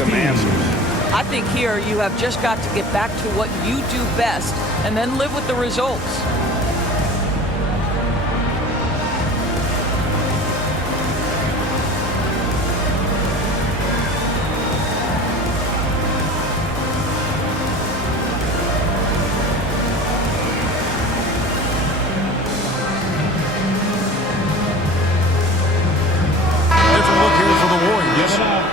some answers. I think here you have just got to get back to what you do best and then live with the results.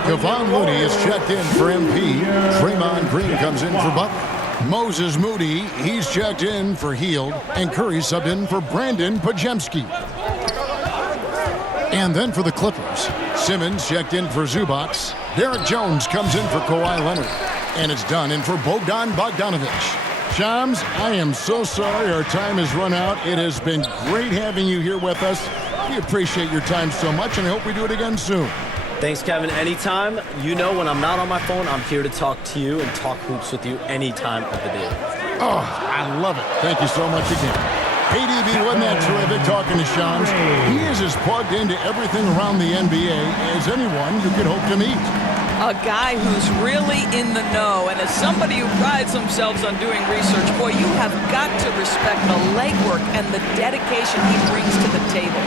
Kevon Looney is checked in for MP. Draymond Green comes in for Butler. Moses Moody, he's checked in for Hield. And Curry subbed in for Brandon Podziemski. And then for the Clippers, Simmons checked in for Zubac. Derek Jones comes in for Kawhi Leonard. And it's done in for Bogdan Bogdanovic. Shams, I am so sorry our time has run out. It has been great having you here with us. We appreciate your time so much, and I hope we do it again soon. Thanks, Kevin. Anytime. You know when I'm not on my phone, I'm here to talk to you and talk hoops with you any time of the day. Oh, I love it. Thank you so much again. ADB, wasn't that terrific talking to Shams? He is as plugged into everything around the NBA as anyone you could hope to meet. A guy who's really in the know, and as somebody who prides themselves on doing research, boy, you have got to respect the legwork and the dedication he brings to the table.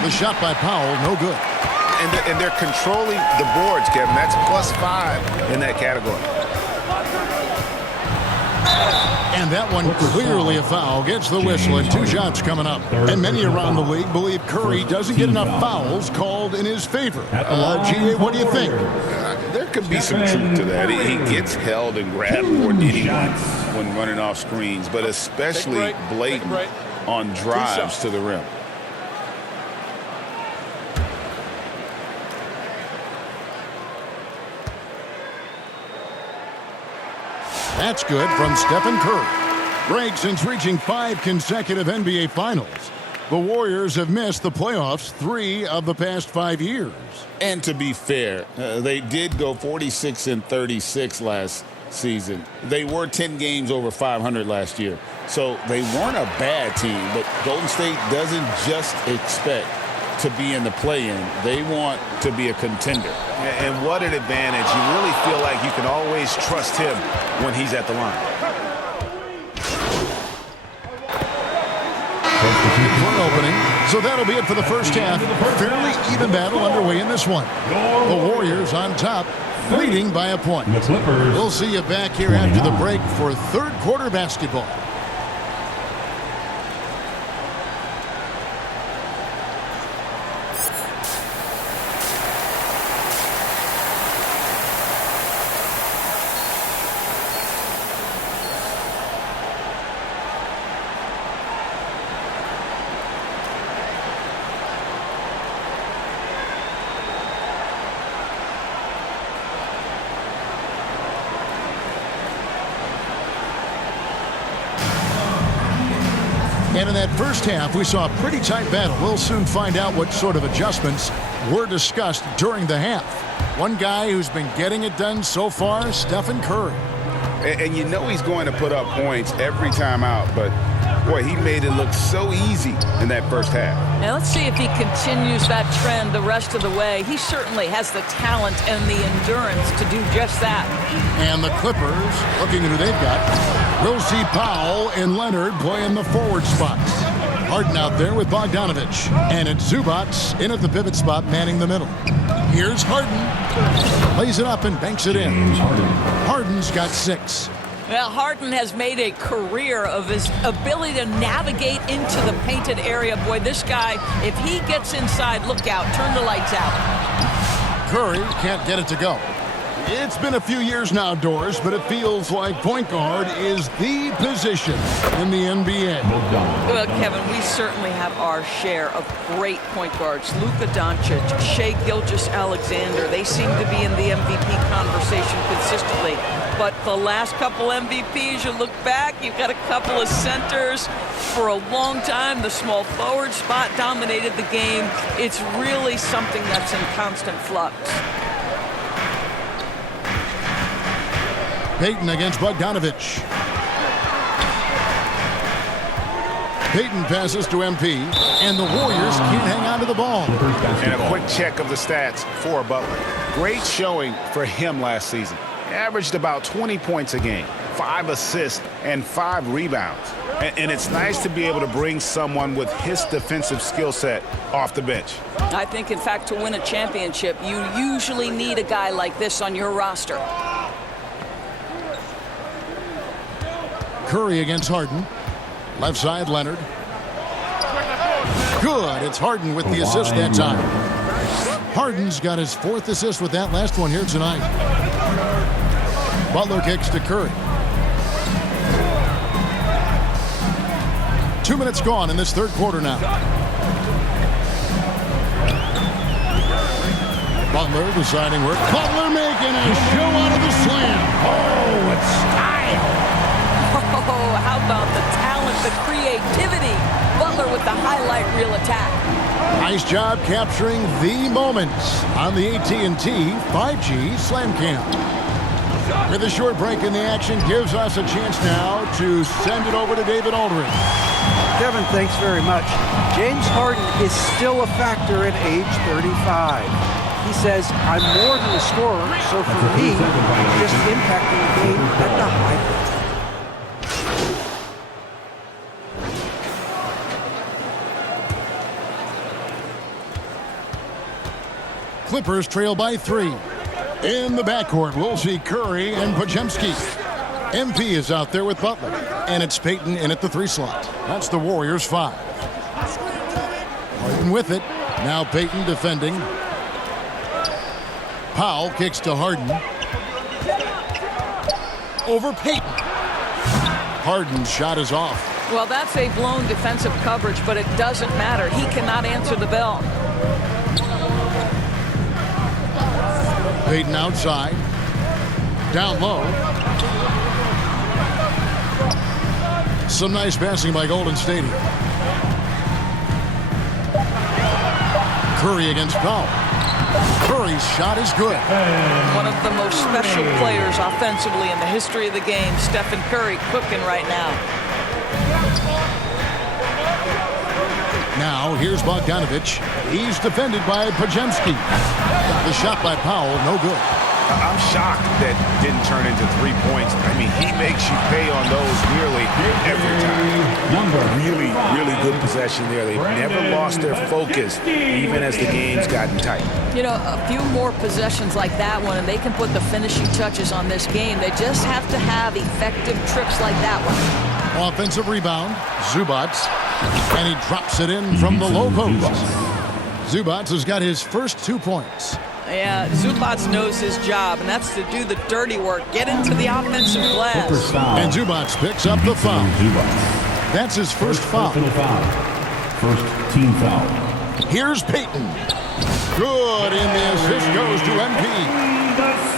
The shot by Powell, no good. And they're controlling the boards, Kevin. That's +5 in that category. And that one clearly a foul. Gets the whistle and 2 shots coming up. And many around the league believe Curry doesn't get enough fouls called in his favor. GA, what do you think? There could be some truth to that. He gets held and grabbed more than anyone when running off screens, but especially blatant on drives to the rim. That's good from Stephen Curry. Greg, since reaching 5 consecutive NBA Finals, the Warriors have missed the playoffs 3 of the past 5 years. And to be fair, they did go 46-36 last season. They were 10 games over 500 last year. So they weren't a bad team, but Golden State doesn't just expect to be in the play-in. They want to be a contender. And what an advantage. You really feel like you can always trust him when he's at the line. Front opening. So that'll be it for the first half. Fairly even battle underway in this one. The Warriors on top, leading by a point. We'll see you back here after the break for third quarter basketball. And in that first half, we saw a pretty tight battle. We'll soon find out what sort of adjustments were discussed during the half. One guy who's been getting it done so far, Stephen Curry. And you know he's going to put up points every time out, but boy, he made it look so easy in that first half. Now let's see if he continues that trend the rest of the way. He certainly has the talent and the endurance to do just that. And the Clippers, looking at who they've got, we'll see Powell and Leonard playing the forward spots. Harden out there with Bogdanovic. And it's Zubac in at the pivot spot, manning the middle. Here's Harden. Lays it up and banks it in. Harden's got 6. Well, Harden has made a career of his ability to navigate into the painted area. Boy, this guy, if he gets inside, look out, turn the lights out. Curry can't get it to go. It's been a few years now, Doris, but it feels like point guard is the position in the NBA. Well, Kevin, we certainly have our share of great point guards. Luka Doncic, Shai Gilgeous-Alexander, they seem to be in the MVP conversation consistently. But the last couple MVPs, you look back, you've got a couple of centers. For a long time, the small forward spot dominated the game. It's really something that's in constant flux. Payton against Bogdanovic. Payton passes to MP, and the Warriors can't hang on to the ball. And a quick check of the stats for Butler. Great showing for him last season. Averaged about 20 points a game, 5 assists, and 5 rebounds. And it's nice to be able to bring someone with his defensive skill set off the bench. I think, in fact, to win a championship, you usually need a guy like this on your roster. Curry against Harden. Left side, Leonard. Good. It's Harden with the assist that time. Harden's got his 4th assist with that last one here tonight. Butler kicks to Curry. 2 minutes gone in this third quarter now. Butler deciding work. Butler making a show out of the slam. Oh, it's style. Oh, how about the talent, the creativity? Butler with the highlight reel attack. Nice job capturing the moments on the AT&T 5G Slam Cam. With a short break in the action, gives us a chance now to send it over to David Aldridge. Kevin, thanks very much. James Harden is still a factor at age 35. He says, I'm more than a scorer, so for me, just impacting the game at the high level. Clippers trail by 3. In the backcourt, we'll see Curry and Podziemski. MP is out there with Butler, and it's Payton in at the 3 slot. That's the Warriors' 5. Harden with it. Now Payton defending. Powell kicks to Harden. Over Payton. Harden's shot is off. Well, that's a blown defensive coverage, but it doesn't matter. He cannot answer the bell. Payton outside. Down low. Some nice passing by Golden State. Curry against Powell. Curry's shot is good. One of the most special players offensively in the history of the game, Stephen Curry, cooking right now. Now, here's Bogdanovic. He's defended by Podziemski. The shot by Powell, no good. I'm shocked that didn't turn into 3 points. I mean, he makes you pay on those nearly every time. Really good possession there. They've never lost their focus, even as the game's gotten tight. You know, a few more possessions like that one, and they can put the finishing touches on this game. They just have to have effective trips like that one. Offensive rebound, Zubac. And he drops it in from the low post. Zubac has got his first 2 points. Yeah, Zubac knows his job, and that's to do the dirty work. Get into the offensive glass. And Zubac picks up the foul. That's his first foul. First team foul. Here's Payton. Good, and the assist goes to MP.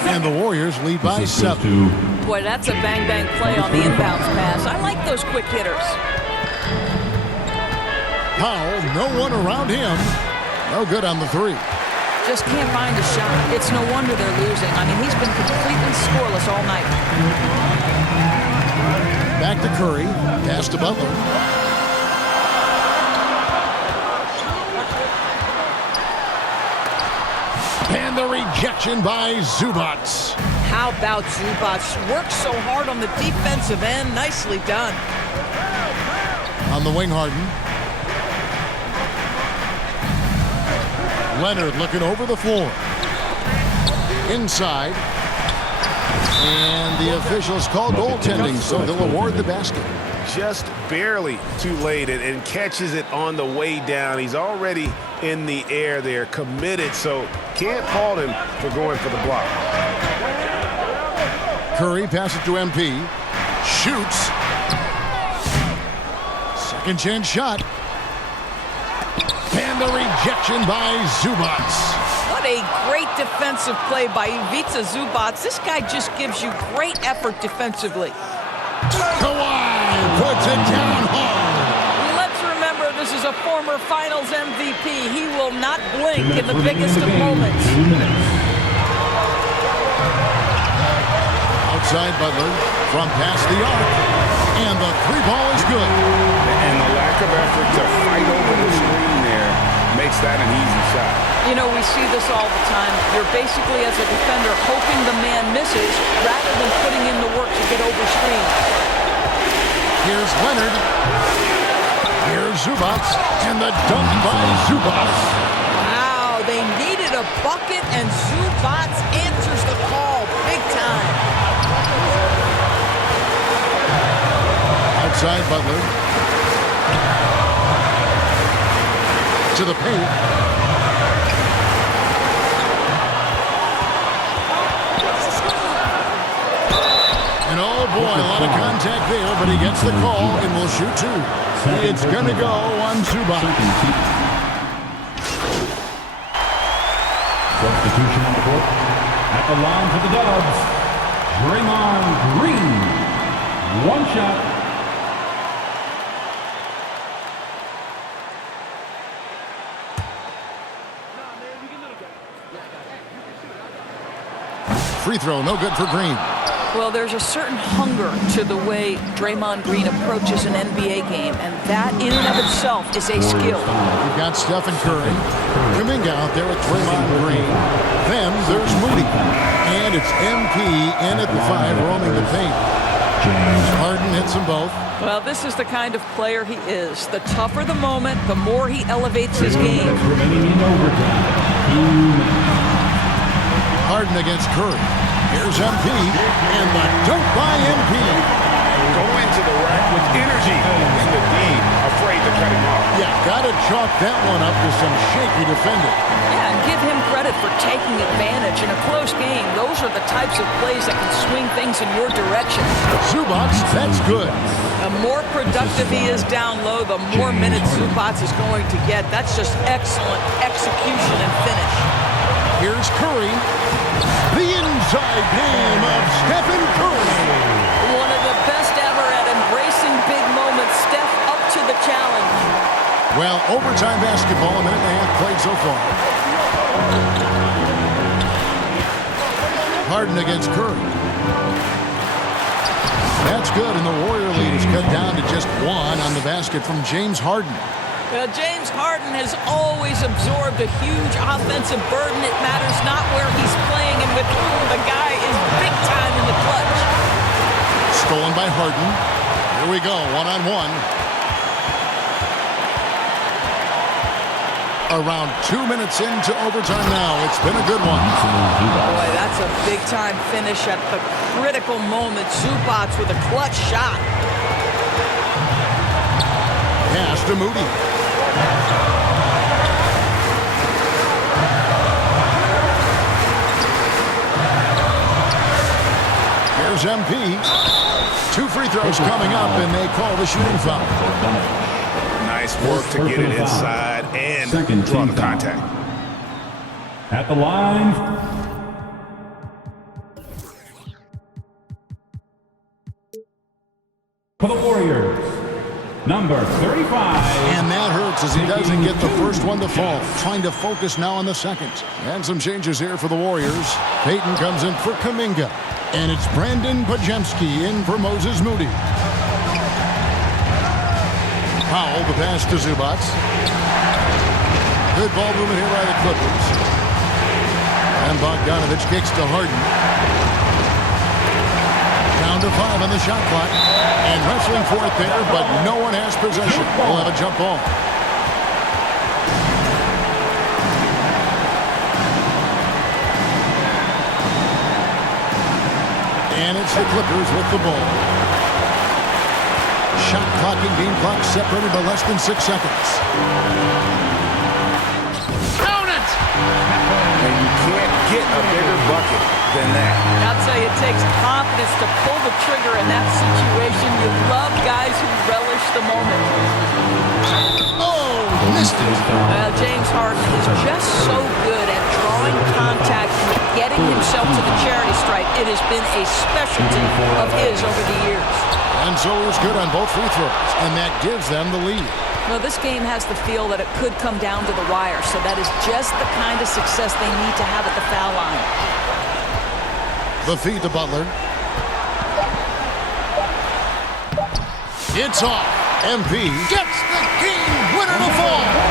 And the Warriors lead by 7. Boy, that's a bang-bang play on the inbounds pass. I like those quick hitters. Powell, no one around him. No good on the 3. Just can't find a shot. It's no wonder they're losing. I mean, he's been completely scoreless all night. Back to Curry. Pass to Butler. And the rejection by Zubac. How about Zubac? Worked so hard on the defensive end. Nicely done. On the wing, Harden. Leonard looking over the floor. Inside. And the officials call goaltending, so they'll award the basket. Just barely too late and catches it on the way down. He's already in the air there, committed, so can't fault him for going for the block. Curry passes to MP. Shoots. Second chance shot. And the rejection by Zubac. What a great defensive play by Ivica Zubac. This guy just gives you great effort defensively. Kawhi puts it down hard. Let's remember this is a former Finals MVP. He will not blink in the biggest of moments. Outside Butler from past the arc. And the 3 ball is good. And the lack of effort to fight over the screen there makes that an easy shot. You know, we see this all the time. You're basically, as a defender, hoping the man misses rather than putting in the work to get over screen. Here's Leonard. Here's Zubats. And the dunk by Zubats. Wow, they needed a bucket, and Zubats answers the call big time. Outside Butler. To the paint. And oh boy, a lot of contact there, but he gets the call and will shoot two. It's going to go on Zubats. Substitution on the court. At the line for the Dubs, Draymond Green. One shot. Free throw, no good for Green. Well, there's a certain hunger to the way Draymond Green approaches an NBA game, and that in and of itself is a skill. We've got Stephen Curry. Kuminga out there with Draymond Green. Then there's Moody. And it's MP in at the 5, roaming the paint. James Harden hits them both. Well, this is the kind of player he is. The tougher the moment, the more he elevates his game. Remaining in overtime. Harden against Curry. Here's MP, and the dunk by MP. Go into the rack with energy, and the D afraid to cut him off. Yeah, got to chalk that one up to some shaky defending. Yeah, and give him credit for taking advantage. In a close game, those are the types of plays that can swing things in your direction. Zubats, that's good. The more productive he is down low, the more minutes Zubats is going to get. That's just excellent execution and finish. Here's Curry. The inside game of Stephen Curry. One of the best ever at embracing big moments. Steph up to the challenge. Well, overtime basketball, a minute and a half played so far. Harden against Curry. That's good, and the Warrior lead is cut down to just 1 on the basket from James Harden. Well, James Harden has always absorbed a huge offensive burden. It matters not where he's playing and with whom. The guy is big time in the clutch. Stolen by Harden. Here we go, 1-on-1. Around 2 minutes into overtime now. It's been a good one. Boy, that's a big-time finish at the critical moment. Zubats with a clutch shot. Pass to Moody. Here's MP. 2 free throws coming up, and they call the shooting foul. Nice work to get it inside and draw the contact. At the line. For the Warriors, number 35. And that hurts as he doesn't get the first one to fall. Trying to focus now on the second. And some changes here for the Warriors. Payton comes in for Kuminga. And it's Brandon Pajemski in for Moses Moody. Powell, the pass to Zubats. Good ball movement here by the Clippers. And Bogdanovich kicks to Harden. Down to 5 on the shot clock. And wrestling for it there, but no one has possession. We'll have a jump ball. And it's the Clippers with the ball. Shot clock and game clock separated by less than 6 seconds. Count it! And you can't get a bigger bucket than that. I'll tell you, it takes confidence to pull the trigger in that situation. You love guys who relish the moment. Oh, missed it. James Harden is just so good at drawing contact and getting himself to the charity stripe. It has been a specialty of his over the years. And so it was good on both free throws, and that gives them the lead. Well, this game has the feel that it could come down to the wire, so that is just the kind of success they need to have at the foul line. The feed to Butler. It's off. MP gets the game winner to fall.